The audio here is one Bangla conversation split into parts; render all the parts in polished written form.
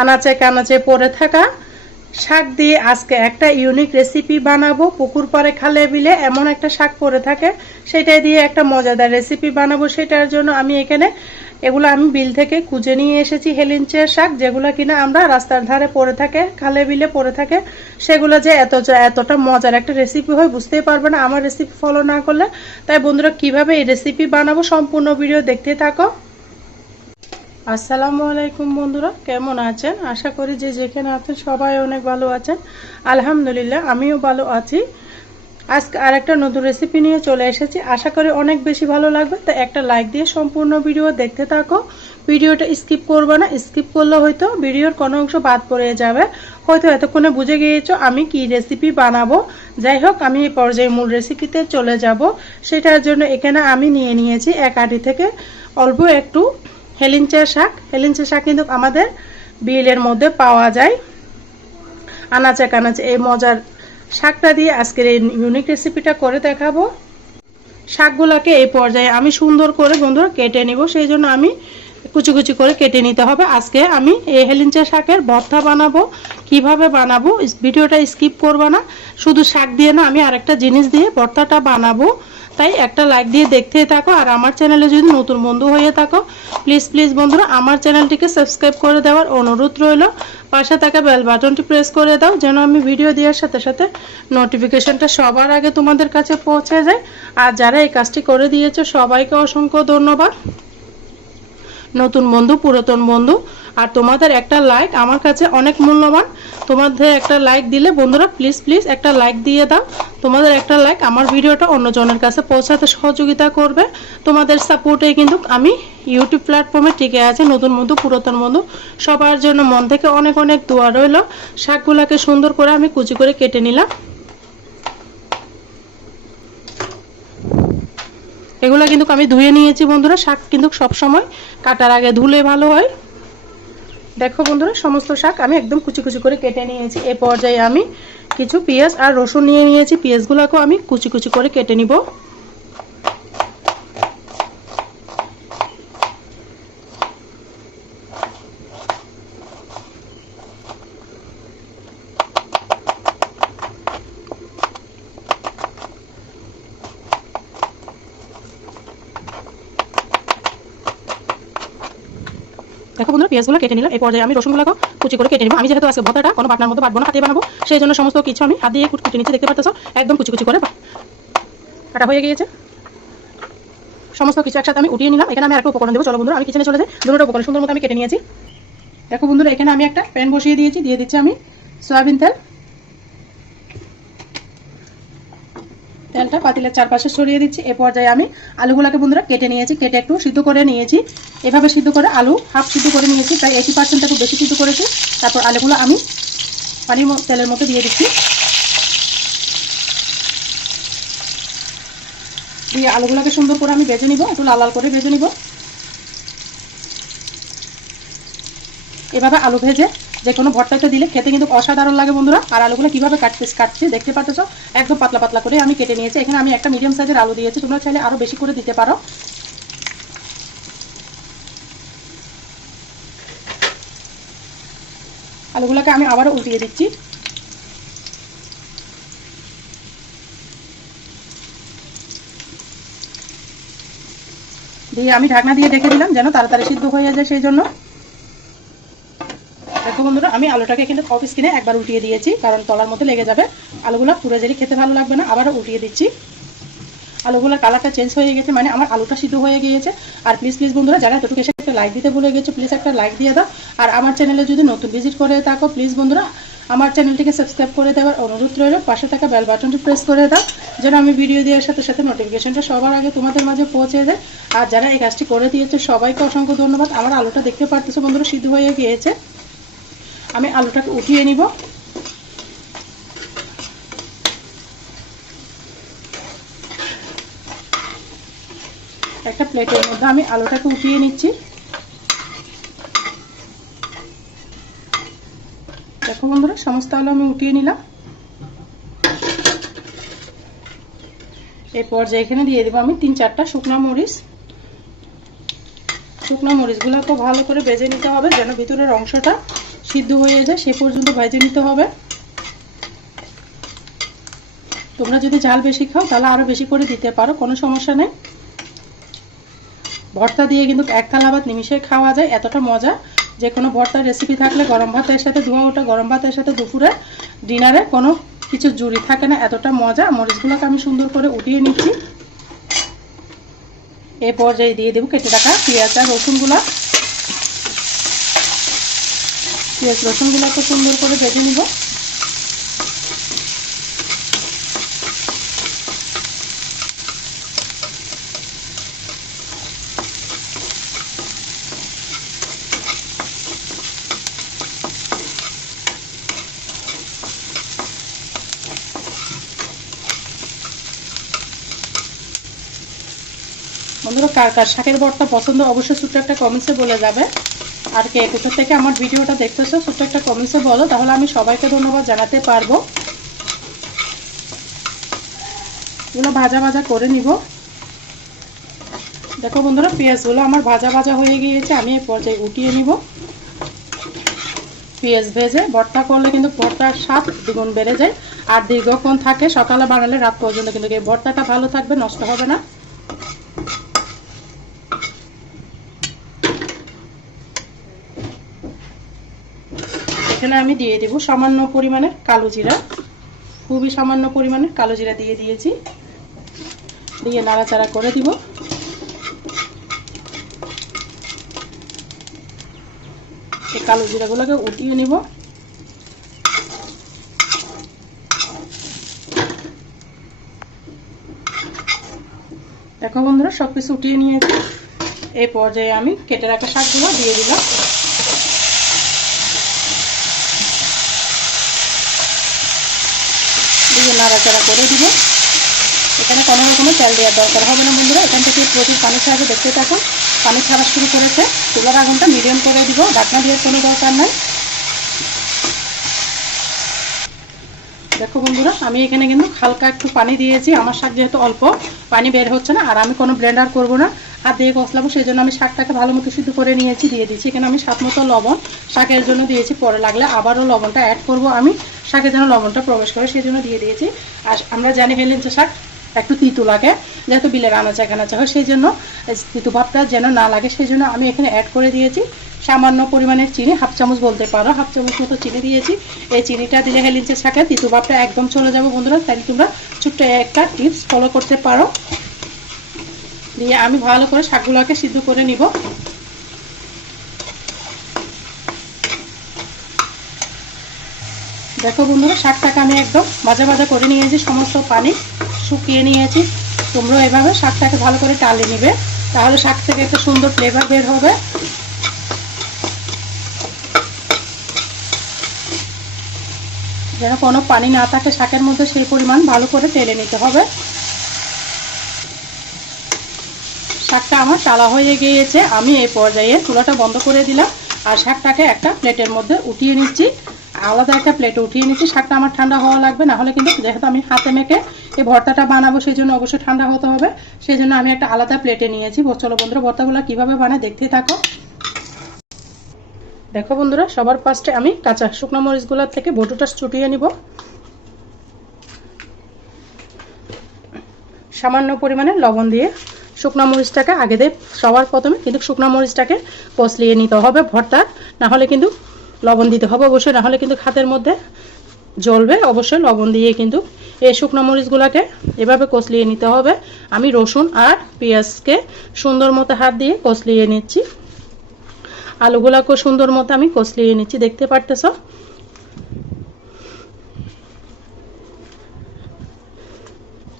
আনাচে কানাচে পড়ে থাকা শাক দিয়ে আজকে একটা ইউনিক রেসিপি বানাবো। পুকুর পাড়ে খালে বিলে এমন একটা শাক পড়ে থাকে, সেটাই দিয়ে একটা মজাদার রেসিপি বানাবো। সেটার জন্য আমি এখানে এগুলো আমি বিল থেকে খুঁজে নিয়ে এসেছি হেলিঞ্চের শাক, যেগুলো কিনা আমরা রাস্তার ধারে পড়ে থাকে, খালে বিলে পড়ে থাকে। সেগুলো যে এতটা মজার একটা রেসিপি হয় বুঝতেই পারবে না আমার রেসিপি ফলো না করলে। তাই বন্ধুরা, কিভাবে এই রেসিপি বানাবো সম্পূর্ণ ভিডিও দেখতে থাকো। আসসালামু আলাইকুম বন্ধুরা, কেমন আছেন? আশা করি যে যেখানে আছেন সবাই অনেক ভালো আছেন। আলহামদুলিল্লাহ, আমিও ভালো আছি। আজকে আরেকটা নতুন রেসিপি নিয়ে চলে এসেছি, আশা করি অনেক বেশি ভালো লাগবে। তো একটা লাইক দিয়ে সম্পূর্ণ ভিডিও দেখতে থাকো। ভিডিওটা স্কিপ করবে না, স্কিপ করলে হয়তো ভিডিওর কোনো অংশ বাদ পড়ে যাবে। হয়তো এতক্ষণে বুঝে গিয়েছো আমি কি রেসিপি বানাবো। যাই হোক, আমি এই পর্যায়ে মূল রেসিপিতে চলে যাব। সেটার জন্য এখানে আমি নিয়ে নিয়েছি এক আটি থেকে অল্প একটু হেলিঞ্চের শাক। হেলিঞ্চের শাক কিন্তু আমাদের বিলের মধ্যে পাওয়া যায়। আনাচে কানাচে এই মজার শাকটা দিয়ে আজকের এই ইউনিক রেসিপিটা করে দেখাবো। শাকগুলোকে এই পর্যায়ে আমি সুন্দর করে বন্ধুরা কেটে নিব, সেই জন্য আমি কুচি কুচি করে কেটে নিতে হবে। আজকে আমি এই হেলিঞ্চের শাকের ভর্তা বানাবো। কিভাবে বানাবো ভিডিওটা স্কিপ করবে না। শুধু শাক দিয়ে না, আমি আরেকটা জিনিস দিয়ে ভর্তাটা বানাবো। তাই একটা লাইক দিয়ে দেখতেই থাকো। আর আমার চ্যানেলে যদি নতুন বন্ধু হয়ে থাকো, প্লিজ বন্ধুরা আমার চ্যানেলটিকে সাবস্ক্রাইব করে দেওয়ার অনুরোধ রইল। পাশে থাকা বেল বাটনটি প্রেস করে দাও, যেন আমি ভিডিও দেওয়ার সাথে সাথে নোটিফিকেশনটা সবার আগে তোমাদের কাছে পৌঁছে যায়। আর যারা এই কাজটি করে দিয়েছো সবাইকে অসংখ্য ধন্যবাদ। নতুন বন্ধু, পুরাতন বন্ধু, আর তোমাদের একটা লাইক আমার কাছে অনেক মূল্যবান। তোমাদের একটা লাইক দিলে বন্ধুরা প্লিজ একটা লাইক দিয়ে দাও। তোমাদের একটা লাইক আমার ভিডিওটা অন্যজনের কাছে পৌঁছাতে সহযোগিতা করবে। তোমাদের সাপোর্টে কিন্তু আমি ইউটিউব প্ল্যাটফর্মে টিকে আছে। নতুন বন্ধু, পুরাতন বন্ধু সবার জন্য মন থেকে অনেক অনেক দোয়া রইল। শাকগুলাকে সুন্দর করে আমি কুচি করে কেটে নিলাম। এগুলো কিন্তু আমি ধুয়ে নিয়েছি বন্ধুরা। শাক কিন্তু সবসময় কাটার আগে ধুলে ভালো হয়। দেখো বন্ধুরা, সমস্ত শাক আমি একদম কুচি কুচি করে কেটে নিয়েছি। এই পর্যায়ে আমি কিছু পেঁয়াজ আর রসুন নিয়ে নিয়েছি। পেঁয়াজগুলোকেও আমি কুচি কুচি করে কেটে নিব। দেখো বন্ধুরা, পেঁয়াজগুলো কেটে নিলাম। এই পর্যায়ে আমি রসুনগুলোকে কুচি করে কেটে নিব। আমি যেহেতু আজকে ভর্তাটা কোনো বাটনার মধ্যে বাটবো না, হাতে বানাবো, সেই জন্য সমস্ত কিছু আমি হাত দিয়ে কুটে নিচ্ছি। দেখতে পাচ্ছ একদম কুচি কুচি করে কাটা হয়ে গিয়েছে। সমস্ত কিছু একসাথে আমি উঠিয়ে নিলাম। এখানে আমি একটা উপকরণ দেবো। চলো বন্ধুরা, আমি কিচেনে চলে যাই। দুটো উপকরণ সুন্দর মতো আমি কেটে নিয়েছি। দেখো বন্ধুরা, এখানে আমি একটা প্যান বসিয়ে দিয়েছি। দিয়ে দিচ্ছি আমি সয়াবিন তেল। তেলটা পাতিলের চারপাশে ছড়িয়ে দিচ্ছি। এ পর্যায়ে আমি আলুগুলোকে বন্ধুরা কেটে নিয়েছি, কেটে একটু সিদ্ধ করে নিয়েছি। এভাবে সিদ্ধ করে আলু হাফ সিদ্ধ করে নিয়েছি, প্রায় 80% একটু বেশি সিদ্ধ করেছি। তারপর আলুগুলো আমি তেলের মধ্যে দিয়ে দিচ্ছি। দিয়ে আলুগুলোকে সুন্দর করে আমি ভেজে নিব, একটু লাল লাল করে ভেজে নিব। এভাবে আলু ভেজে যে কোনো ভর্তাটা দিলে খেতে কিন্তু অসাধারণ লাগে বন্ধুরা। আর আলুগুলো কিভাবে কাটছে দেখতে পাচ্ছ, একদম পাতলা পাতলা করে আমি কেটে নিয়েছি। এখানে আমি একটা মিডিয়াম সাইজের আলু দিয়েছি, তোমরা চাইলে আরো বেশি করে দিতে পারো। আলুগুলোকে আমি আবারও উল্টিয়ে দিচ্ছি। দিয়ে আমি ঢাকনা দিয়ে ঢেকে দিলাম যেন তাড়াতাড়ি সিদ্ধ হয়ে যায়, সেই জন্য। দেখো বন্ধুরা, আমি আলুটাকে কিন্তু অফ স্ক্রিনে একবার উল্টিয়ে দিয়েছি, কারণ তলার মধ্যে লেগে যাবে। আলুগুলো পুরো জেলি খেতে ভালো লাগবে না। আবারও উল্টিয়ে দিচ্ছি। আলুগুলোর কালারটা চেঞ্জ হয়ে গেছে, মানে আমার আলুটা সিদ্ধ হয়ে গিয়েছে। আর প্লিজ বন্ধুরা, যারা এতটুকু এসে একটা লাইক দিতে ভুলে গেছো, প্লিজ একটা লাইক দিয়ে দাও। আর আমার চ্যানেলে যদি নতুন ভিজিট করে থাকো, প্লিজ বন্ধুরা আমার চ্যানেলটিকে সাবস্ক্রাইব করে দেওয়ার অনুরোধ রইল। পাশে থাকা বেল বাটনটি প্রেস করে দাও, যেন আমি ভিডিও দেওয়ার সাথে সাথে নোটিফিকেশনটা সবার আগে তোমাদের মাঝে পৌঁছে যায়। আর যারা এই কাজটি করে দিয়েছে সবাইকে অসংখ্য ধন্যবাদ। আমার আলুটা দেখতে পারতেছো বন্ধুরা সিদ্ধ হয়ে গিয়েছে। আমি আলুটাকে উঠিয়ে নিব। একটা প্লেটের মধ্যে আমি আলুটাকে উঠিয়ে নিচ্ছি। দেখো বন্ধুরা, সমস্ত আলু আমি উঠিয়ে নিলাম। এই পর্যায়ে এখানে দিয়ে দেবো আমি 3-4টা শুকনা মরিচ। শুকনো মরিচগুলোকে ভালো করে ভেজে নিতে হবে, যেন ভিতরের অংশটা সিদ্ধ হয়ে যায় সে পর্যন্ত ভেজে নিতে হবে। তোমরা যদি ঝাল বেশি খাও তাহলে আরও বেশি করে দিতে পারো, কোনো সমস্যা নেই। ভর্তা দিয়ে কিন্তু এক থালা ভাত নিমিশে খাওয়া যায়, এতটা মজা। যে কোনো ভর্তার রেসিপি থাকলে গরম ভাতের সাথে ধোয়া ওঠা গরম ভাতের সাথে দুপুরে ডিনারে কোনো কিছু জুড়ি থাকে না, এতটা মজা। মরিচগুলোকে আমি সুন্দর করে উঠিয়ে নিচ্ছি। এই পর্যায়ে দিয়ে দেবো কেটে রাখা পেঁয়াজ আর রসুনগুলো। পেঁয়াজ রসুনগুলোকে সুন্দর করে ভেজে নিব। বন্ধুরা কার কার শাকের ভর্তা পছন্দ অবশ্যই ছোট্ট একটা কমেন্টসে বলে যাবে। আর কে কোথা থেকে আমার ভিডিওটা দেখতেছো ছোট্ট একটা কমেন্টসে বলো, তাহলে আমি সবাইকে ধন্যবাদ জানাতে পারবো। এগুলো ভাজা ভাজা করে নিব। দেখো বন্ধুরা পেঁয়াজগুলো আমার ভাজা ভাজা হয়ে গিয়েছে, আমি এই পর্যায়ে উঠিয়ে নিব। পেঁয়াজ ভেজে ভর্তা করলে কিন্তু ভর্তার স্বাদ দ্বিগুণ বেড়ে যায়। আর দীর্ঘক্ষণ থাকে, সকালে বানালে রাত পর্যন্ত কিন্তু এই ভর্তাটা ভালো থাকবে, নষ্ট হবে না। এখানে আমি দিয়ে দেব সামান্য পরিমাণে কালো জিরা, খুবই সামান্য পরিমাণে কালো জিরা দিয়ে দিয়েছি। দিয়ে নাড়াচাড়া করে দিব। এই কালো জিরাগুলোকে উঠিয়ে নিব। দেখো বন্ধুরা সবকিছু উঠিয়ে নিয়েছি। এই পর্যায়ে আমি কেটে রাখা শাকগুলো দিয়ে দিলাম। দিয়ে নাড়াচাড়া করে দিব। এখানে কোনো রকমের তেল দেওয়ার দরকার হবে না বন্ধুরা। এখান থেকে প্রচুর পানি ছাড়বে, দেখতে থাকুন। পানি ছাড়া শুরু করেছে। চুলার আগুনটা মিডিয়াম করে দিব, ঢাকনা দেওয়ার কোনো দরকার নাই। দেখো বন্ধুরা আমি এখানে কিন্তু হালকা একটু পানি দিয়েছি। আমার শাক যেহেতু অল্প পানি বের হচ্ছে না, আর আমি কোনো ব্লেন্ডার করব না, হাত দিয়ে কষলাবো, সেই জন্য আমি শাকটাকে ভালো মতো সিদ্ধ করে নিয়েছি। দিয়ে দিচ্ছি এখানে আমি স্বাদ মতো লবণ শাকের জন্য দিয়েছি, পরে লাগলে আবারও লবণটা অ্যাড করব আমি, শাকের যেন লবণটা প্রবেশ করে সেই জন্য দিয়ে দিয়েছি। আর আমরা জানি হেলেঞ্চা শাক একটু তিতো লাগে, যেহেতু বিলের আনাচা কানাচা হয়, সেই জন্য তিতো ভাবটা যেন না লাগে সেই জন্য আমি এখানে অ্যাড করে দিয়েছি সামান্য পরিমাণের চিনি, হাফ চামচ বলতে পারো, হাফ চামচ মতো চিনি দিয়েছি। এই চিনিটা দিলে হেলেঞ্চা শাকের তিতো ভাবটা একদম চলে যাবে বন্ধুরা। তাই তোমরা ছোট্ট একটা টিপস ফলো করতে পারো। দিয়ে আমি ভালো করে শাকগুলোকে সিদ্ধ করে নিব। দেখো বন্ধুরা শাকটাকে আমি একদম ভাজা ভাজা করে নিয়েছি, সমস্ত পানি শুকিয়ে নিয়েছি। তোমরা এভাবে শাকটাকে ভালো করে টালে নিবে, তাহলে শাক থেকে একটা সুন্দর ফ্লেভার বের হবে। যেন কোনো পানি না থাকে শাকের মধ্যে, সেই পরিমাণ ভালো করে টেলে নিতে হবে। শাকটা আমার টালা হয়ে গিয়েছে, আমি এই পর্যায়ে চুলাটা বন্ধ করে দিলাম আর শাকটাকে একটা প্লেটের মধ্যে উঠিয়ে নিচ্ছি। আলাদা একটা প্লেটে উঠিয়ে নিচ্ছি। শাকটা আমার ঠান্ডা হওয়া লাগবে, না হলে কিন্তু যেহেতু আমি হাতে মেখে এই ভর্তাটা বানাবো সেই জন্য অবশ্যই ঠান্ডা হতে হবে। সেই জন্য আমি একটা আলাদা প্লেটে নিয়েছি। চলো বন্ধুরা ভর্তাগুলো কীভাবে বানায় দেখতে থাকো। দেখো বন্ধুরা সবার ফার্স্টে আমি কাঁচা শুকনো মরিচগুলোর থেকে বটুটা ছুটিয়ে নিব। সামান্য পরিমাণে লবণ দিয়ে শুকনো মরিচটাকে আগে দিয়ে সবার প্রথমে কিন্তু শুকনো মরিচটাকে কষলিয়ে নিতে হবে ভর্তা, না হলে কিন্তু লবণ দিতে হবে অবশ্যই, না হলে কিন্তু হাতের মধ্যে জ্বলবে। অবশ্যই লবণ দিয়ে কিন্তু এই শুকনো মরিচগুলোকে এভাবে কষলিয়ে নিতে হবে। আমি রসুন আর পেঁয়াজকে সুন্দর মতো হাত দিয়ে কষলিয়ে নিচ্ছি। আলুগুলোকে সুন্দর মতো আমি কষলিয়ে নিচ্ছি, দেখতে পারতেছ।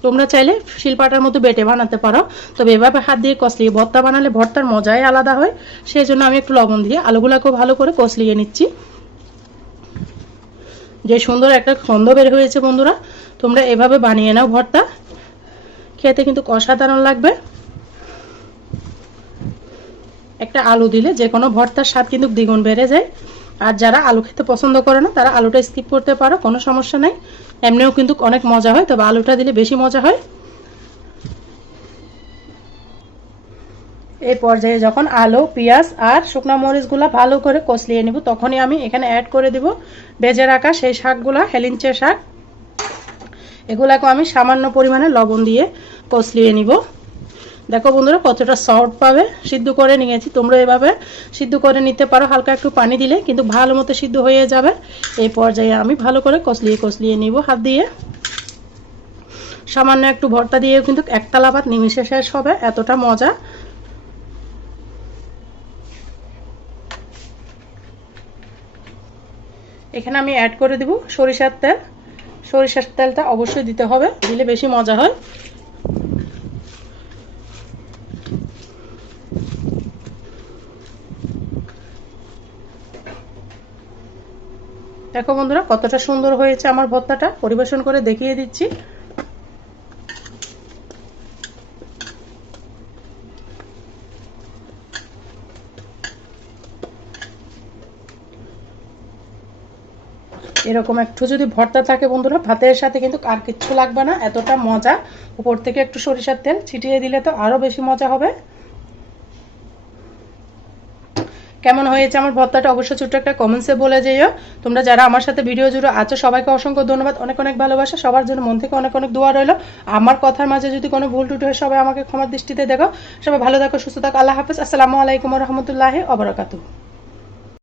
তোমরা চাইলে শিলপাটার মতো বেটে বানাতে পারো, তবে এভাবে হাত দিয়ে কষলিয়ে ভর্তা বানালে ভর্তার মজাই আলাদা হয়। সেই জন্য আমি একটু লবণ দিয়ে আলুগুলোকেও ভালো করে কষলিয়ে নিচ্ছি। যে সুন্দর একটা গন্ধ বের হয়েছে বন্ধুরা, তোমরা এভাবে বানিয়ে নাও ভর্তা, খেতে কিন্তু অসাধারণ লাগবে। একটা আলু দিলে যে কোনো ভর্তার স্বাদ কিন্তু দ্বিগুণ বেড়ে যায়। আর যারা আলু খেতে পছন্দ করে না তারা আলুটা স্কিপ করতে পারো, কোনো সমস্যা নাই। এমনিও কিন্তু অনেক মজা হয়, তবে আলুটা দিলে বেশি মজা হয়। এই পর্যায়ে যখন আলু, পেঁয়াজ আর শুকনো মরিচগুলো ভালো করে কষলিয়ে নিব, তখনই আমি এখানে অ্যাড করে দিব ভেজে রাখা সেই শাকগুলা, হেলিঞ্চে শাক। এগুলাকে আমি সামান্য পরিমাণে লবণ দিয়ে কষলিয়ে নিব। দেখো বন্ধুরা কতটা সফট পাবে, সিদ্ধ করে নিয়েছি। তোমরা এভাবে সিদ্ধ করে নিতে পারো, হালকা একটু পানি দিলে কিন্তু ভালো মতো সিদ্ধ হয়ে যাবে। এই পর্যায়ে আমি ভালো করে কষলিয়ে নিব হাত দিয়ে। সামান্য একটু ভর্তা দিয়েও কিন্তু এক থালা ভাত নিমিশে শেষ হবে, এতটা মজা। এখানে আমি অ্যাড করে দিব সরিষার তেল। সরিষার তেলটা অবশ্যই দিতে হবে, দিলে বেশি মজা হয়। দেখো বন্ধুরা কতটা সুন্দর হয়েছে আমার ভর্তাটা, পরিবেশন করে দেখিয়ে দিচ্ছি। এরকম একটু যদি ভর্তা থাকে বন্ধুরা, ভাতের সাথে কিন্তু আর কিচ্ছু লাগবে না, এতটা মজা। উপর থেকে একটু সরিষার তেল ছিটিয়ে দিলে তো আরো বেশি মজা হবে। কেমন হয়েছে আমার ভর্তাটা অবশ্যই ছোট্ট একটা কমেন্টসে বলে যেও। তোমরা যারা আমার সাথে ভিডিও জুড়ে আছো সবাইকে অসংখ্য ধন্যবাদ, অনেক অনেক ভালোবাসা, সবার জন্য মন থেকে অনেক অনেক দোয়া রইলো। আমার কথার মাঝে যদি কোনো ভুল টুটি হয় সবাই আমাকে ক্ষমার দৃষ্টিতে দেখো। সবাই ভালো থাকো, সুস্থ থাকো। আল্লাহ হাফেজ। আসসালামু আলাইকুম ওয়া রাহমাতুল্লাহি ওয়া বারাকাতুহু।